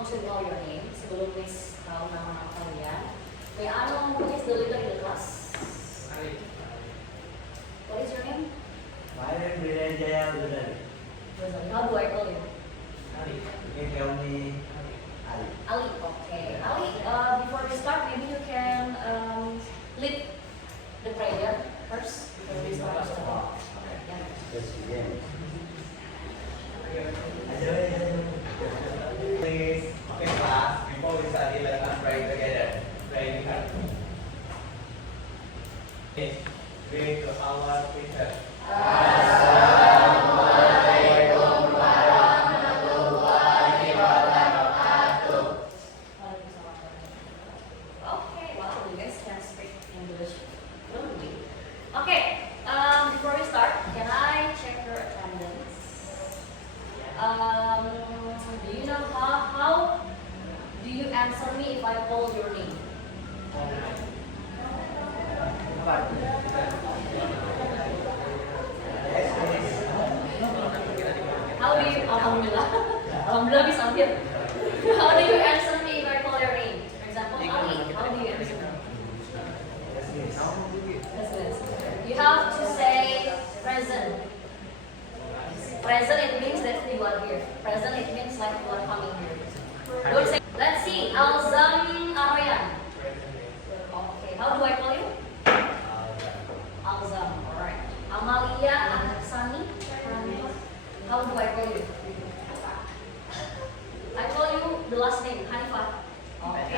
want to know your name sebelum Miss tahu nama kalian. May I know who is the leader in the class? What is your name? My name is Jaya Guzari. How do I call you? You can tell me Ali. Ali. Okay. Ali. Before we start, maybe you can lead the prayer first before we start. Yeah. Let's begin. Please, okay, class, before we study, let us pray together. Pray with us. Okay, pray to our teacher. Okay, well, you guys can speak English fluently. Okay, before we start, can I check your attendance? Do you know how do you answer me if I call your name? How do you, Alhamdulillah, Alhamdulillah bisa hampir. How do you answer me if I call your name? For example, Ali, how do you answer me? Yes. You have to say present. Present, it means that you are here. Present, it means like you are coming here. Don't say, let's see, Alzam Aroyan. Okay, how do I call you? Alzam, alright. Amalia Aksani. How do I call you? I call you the last name, Hanifah. Okay.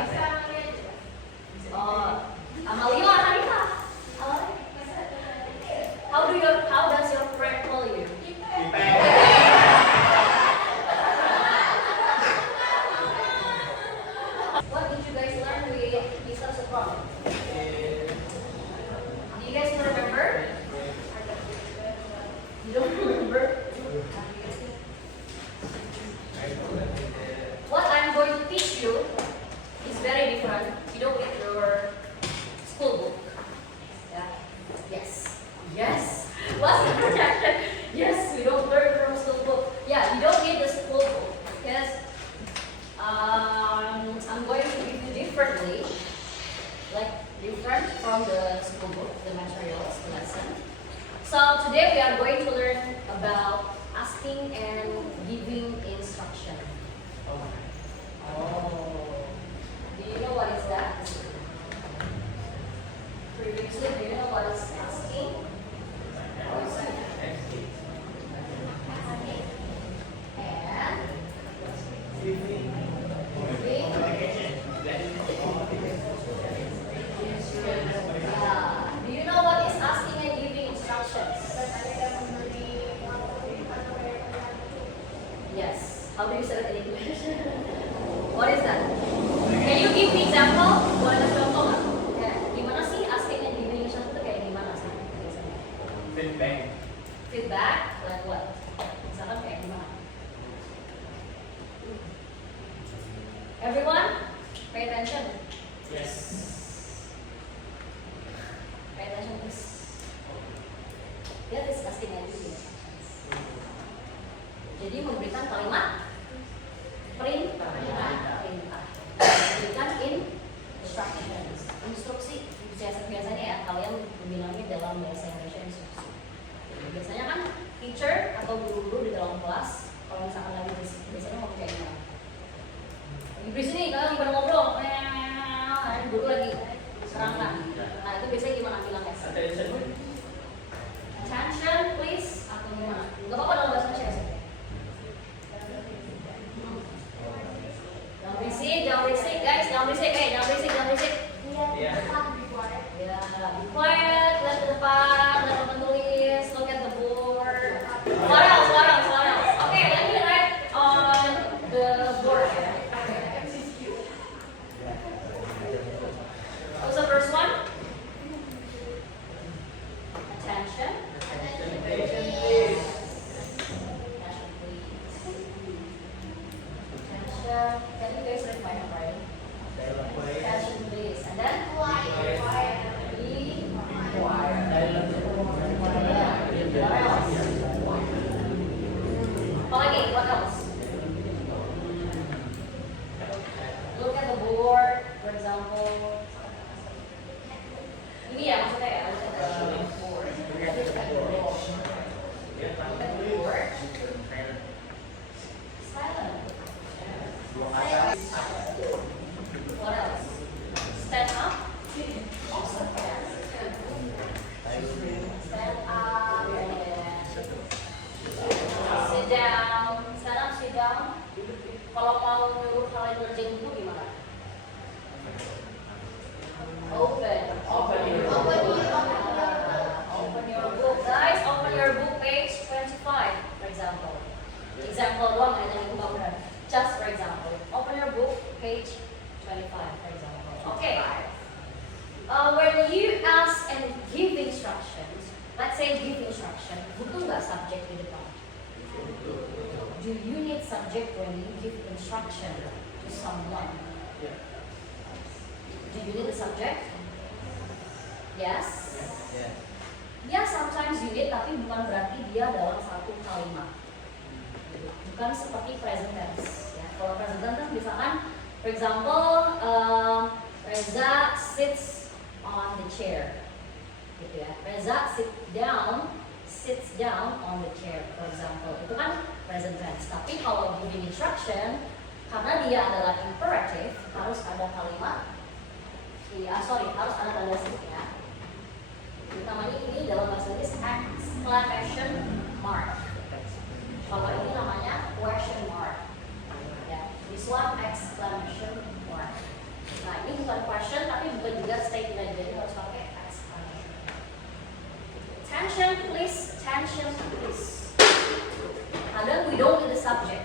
Oh, Amalia or Hanifah? Alright. How does your friend call you? What did you guys learn with Mr. Supron? Do you guys remember? You don't remember? What I'm going to teach you is very different. You don't with your school book. Yeah. Yes. Yes. What's the protection? Yes, we don't learn from school book. Yeah, you don't need the school book. Yes. I'm going to give you differently, like different from the school book, the materials, the lesson. So today we are going to learn about asking and giving instruction. Do you know what is that? Previously, do you know what is asking? And giving. Do you know what is asking and giving instructions? Yes. How do you say that in English? What is that? Okay. When you ask and give instructions, let's say give instruction, butuh nggak subject di depan? Do you need subject when you give instruction to someone? Do you need a subject? Yes. Yes. Ya, sometimes you need, tapi bukan berarti dia dalam satu kalimat. Bukan seperti present tense. Ya. Kalau present tense misalkan, for example, Reza sits on the chair, gitu ya. Reza sits down on the chair, for example. Itu kan present tense. Tapi kalau giving instruction, karena dia adalah imperative, harus ada kalimat. Harus ada tanda serupa. Namanya ini dalam bahasa Inggris exclamation mark. Kalau ini namanya question mark. Ya, this one exclamation mark. Nah, ini bukan question tapi bukan juga statement, jadi harus pakai exclamation. Attention please, attention please. Kadang we don't need the subject,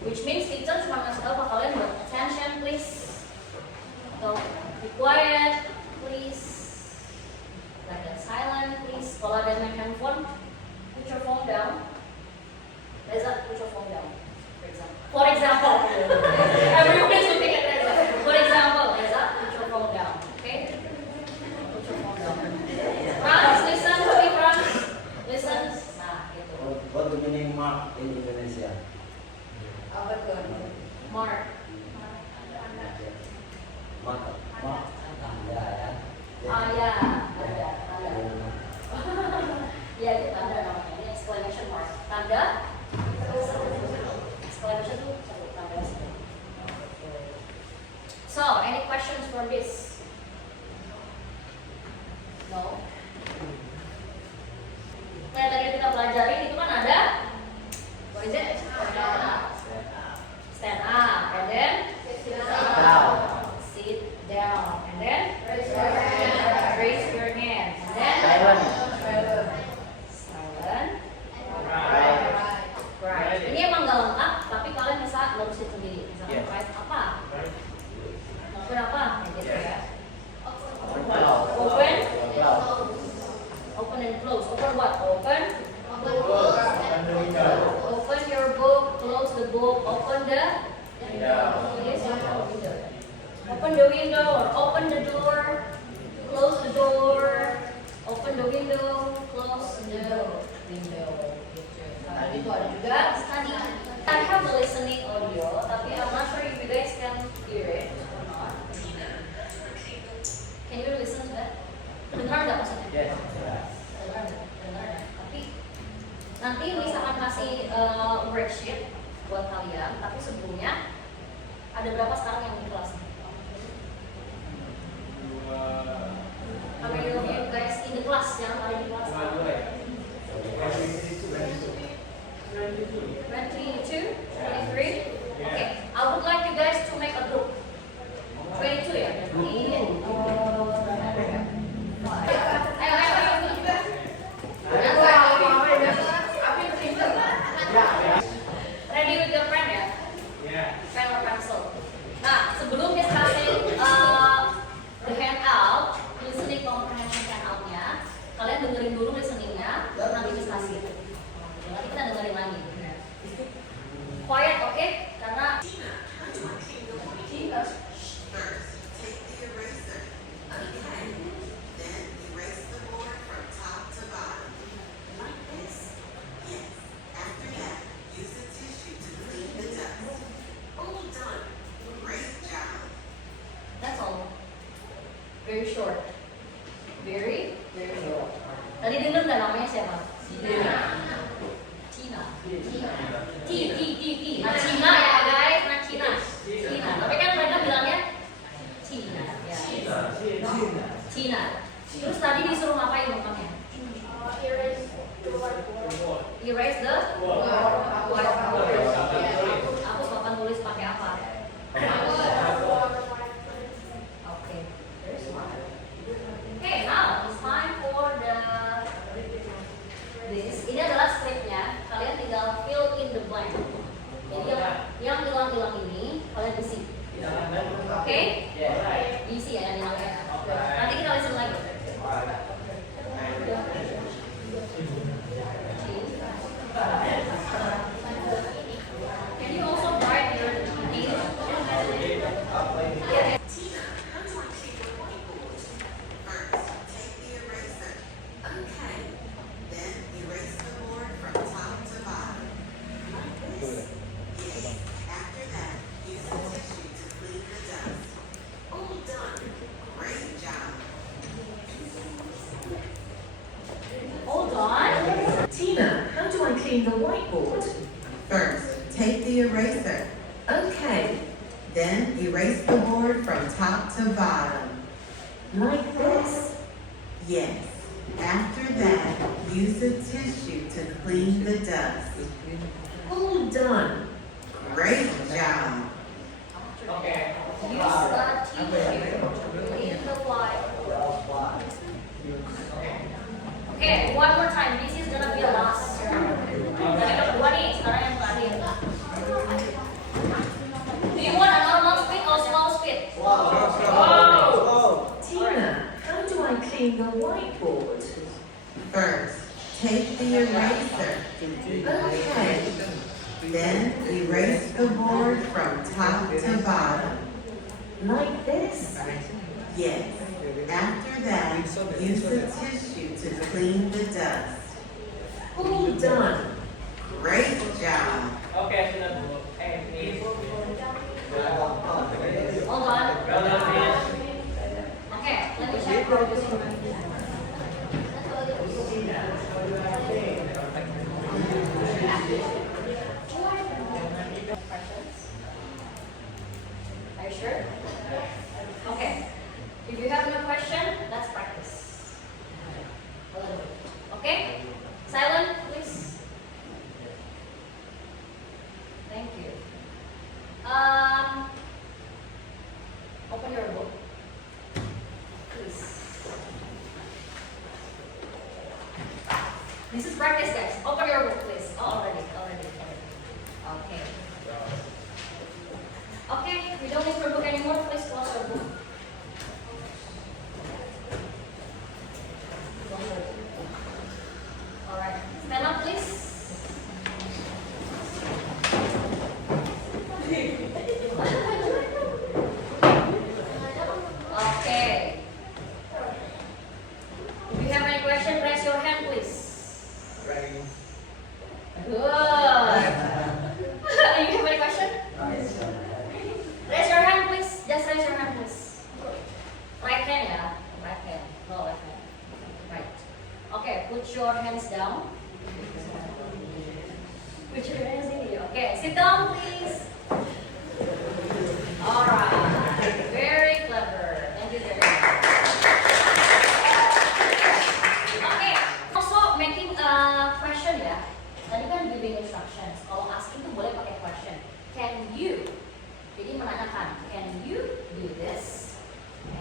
which means teacher cuma ngasih tahu ke kalian buat attention please. Atau be quiet please. Like that, silent please. Kalau ada main handphone, put your phone down. Reza, put your phone down. For example, everyone is looking at Reza. For example, Reza, put your phone down. Okay? Put your phone down. Franz, listen to me, Franz. Listen. Nah, gitu. What do you mean mark in Indonesia? Apa tuh? Mark. Mark. Mark. Tanda ya. Ya, ada. Ya, itu tanda namanya. Ini exclamation mark. Tanda. Exclamation tuh satu tanda satu. So, any questions for this? No. Nah, tadi kita pelajari itu kan ada. What is it? Stand up, and then sit down, and then raise your hand, and then silent, right. Ini emang gak lengkap, tapi kalian bisa lurusin sendiri. Misalkan right apa? Open apa? Gitu ya. Open. Open and close. Open what? Open. Open your book. Close the book. Open the. Yes, open the window or open the door. Close the door. Open the window. Close the window. Itu ada juga study. I have the listening audio, tapi I'm not sure if you guys can hear it or not. Can you listen to that? Dengar nggak maksudnya? Yes. Dengar ya. Tapi nanti Miss akan kasih worksheet buat kalian. Tapi sebelumnya ada berapa sekarang yang di kelas? How many of you guys in the class yang ada di kelas? 22, 23. Okay, I would like you guys to make a group. 22 ya. Ready with your friend ya? Pen or pencil. Nah, sebelum kita kasih the handout, listening comprehension handout-nya, kalian dengerin dulu listeningnya, baru nanti diskusi. Nanti kita dengerin lagi. Quiet, oke? Karena that's all. Very short. Very short. Tadi dengar nggak namanya siapa? Tina. Nah, Cina ya guys, nah Cina. Tapi kan mereka bilangnya Cina. Ya. Cina. Terus tadi disuruh ngapain makannya? Erase the whiteboard. Hapus papan tulis pakai apa? Oke. Very smart. Okay, now it's time for this. Ini adalah scriptnya. Kalian tinggal fill in the blank. Jadi yang hilang-hilang ini kalian isi. Oke? Isi ya. clean the whiteboard? First, take the eraser. Okay. Then erase the board from top to bottom. Like this? Yes. After that, use a tissue to clean the dust. All done. Great job. Okay. Use the tissue to clean the whiteboard. Okay, one more time. This is gonna be the last round. Jadi kedua nih, sekarang yang terakhir. Do you want a normal speed or slow speed? Wow. Tina, how do I clean the whiteboard? First, take the eraser. Okay. Then erase the board from top to bottom. Like this? Yes. After that, use a tissue to clean the dust. All done. Great job. Okay, sudah Bu. Please. Hold on. Well done, finish. Okay, let me check for this one. Are you sure? Okay. If you have no question, let's practice. A little bit. Okay? Silent, please. Thank you. Open your book. Please. This is practice, guys. Open your book, please. Oh, already. Okay. Okay, we don't need your book anymore. Please close your book. Close your book. All right. Stand up, please. Okay. If you have any question, raise your hand, please. Ready. Good. You have any question? Raise your hand, please. Just raise your hand, please. Right hand, yeah. Right hand. No, left hand. Right. Okay, put your hands down. Put your hands in here. Okay, sit down, please. All right. Very clever. Thank you very much. Okay. Also making a question ya. Tadi kan giving instructions. Kalau asking tuh boleh pakai question. Can you? Jadi menanyakan. Can you do this?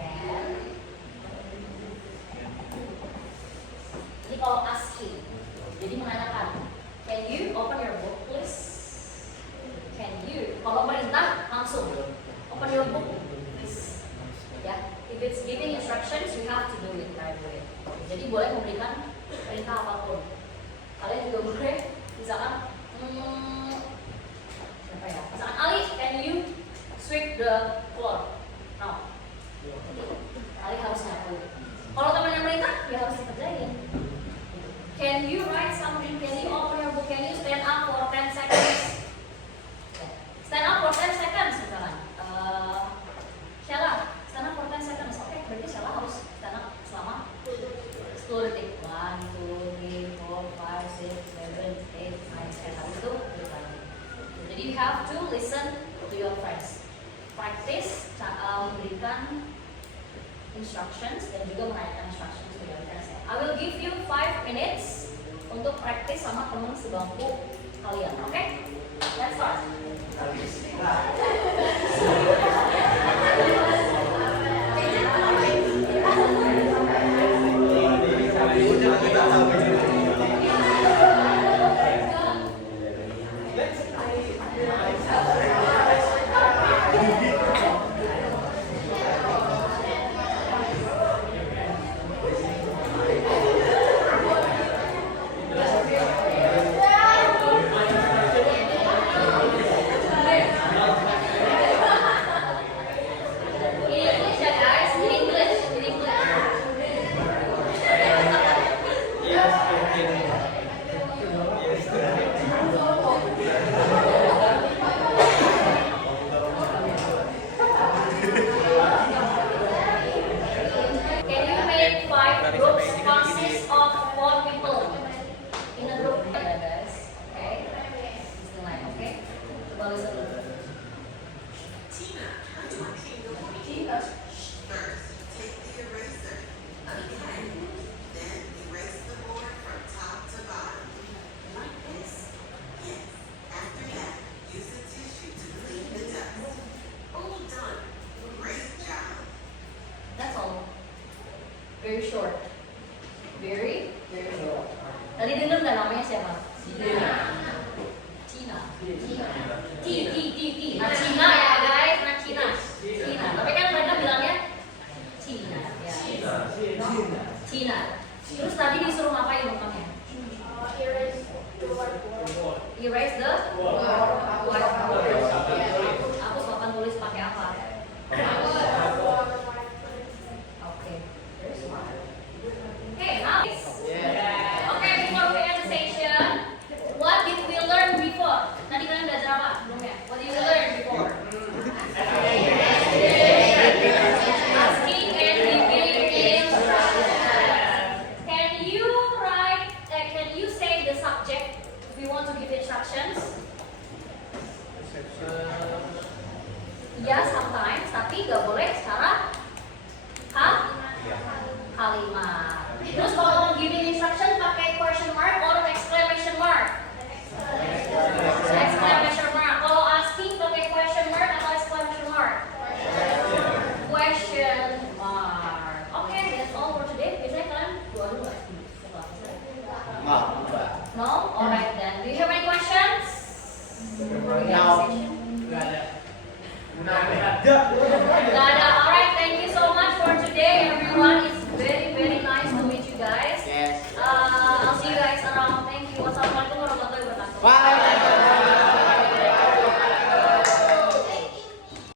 And jadi kalau asking, jadi menanyakan. Can you open your book, please? Can you? Kalau perintah langsung. Open your book, please. Ya, if it's giving instructions, you have to do it right away. Jadi boleh memberikan perintah apapun. Kalian juga boleh, misalkan, siapa ya? Misalkan Ali, can you sweep the floor? No. Ali harus nyapu. Kalau teman yang perintah, ya harus dikerjain. Can you write something? Can you open your book? Can you stand up for 10 seconds? Stand up for 10 seconds misalkan. Sheila, stand up for 10 seconds. Oke, berarti Sheila harus stand up selama 10 detik. 1, 2, 3, 4, 5, 6, 7, 8, 9, 10. Habis itu berjalan. Jadi you have to listen to your friends. Practice memberikan instructions dan juga menanyakan instructions to your friends. I will give you 5 minutes untuk practice sama teman sebangku kalian. Oke? Let's start. Very short. Very short. Tadi dengar nggak namanya siapa? Cina. Nah, Cina ya guys, nah Cina. Tapi kan mereka bilangnya Cina. Ya. Cina. Terus tadi disuruh ngapain bapaknya? Erase the whiteboard. Hapus papan tulis pakai apa? Oke. Very smart. Okay, now. Okay, before we end the session, what did we learn before? Tadi kalian belajar apa? Sebelumnya. What did we learn before? Asking and giving instructions. Can you say the subject if you want to give instructions? Ya, sometimes, tapi nggak boleh secara kalimat. Terus kalau giving instruction pakai question mark or exclamation mark? Exclamation mark. Kalau asking pakai question mark atau exclamation mark? Question mark. Okay, that's all for today. Biasanya kalian dua dulu nggak? No? Alright then. Do you have any questions? For the No. session? Nggak ada. Nggak ada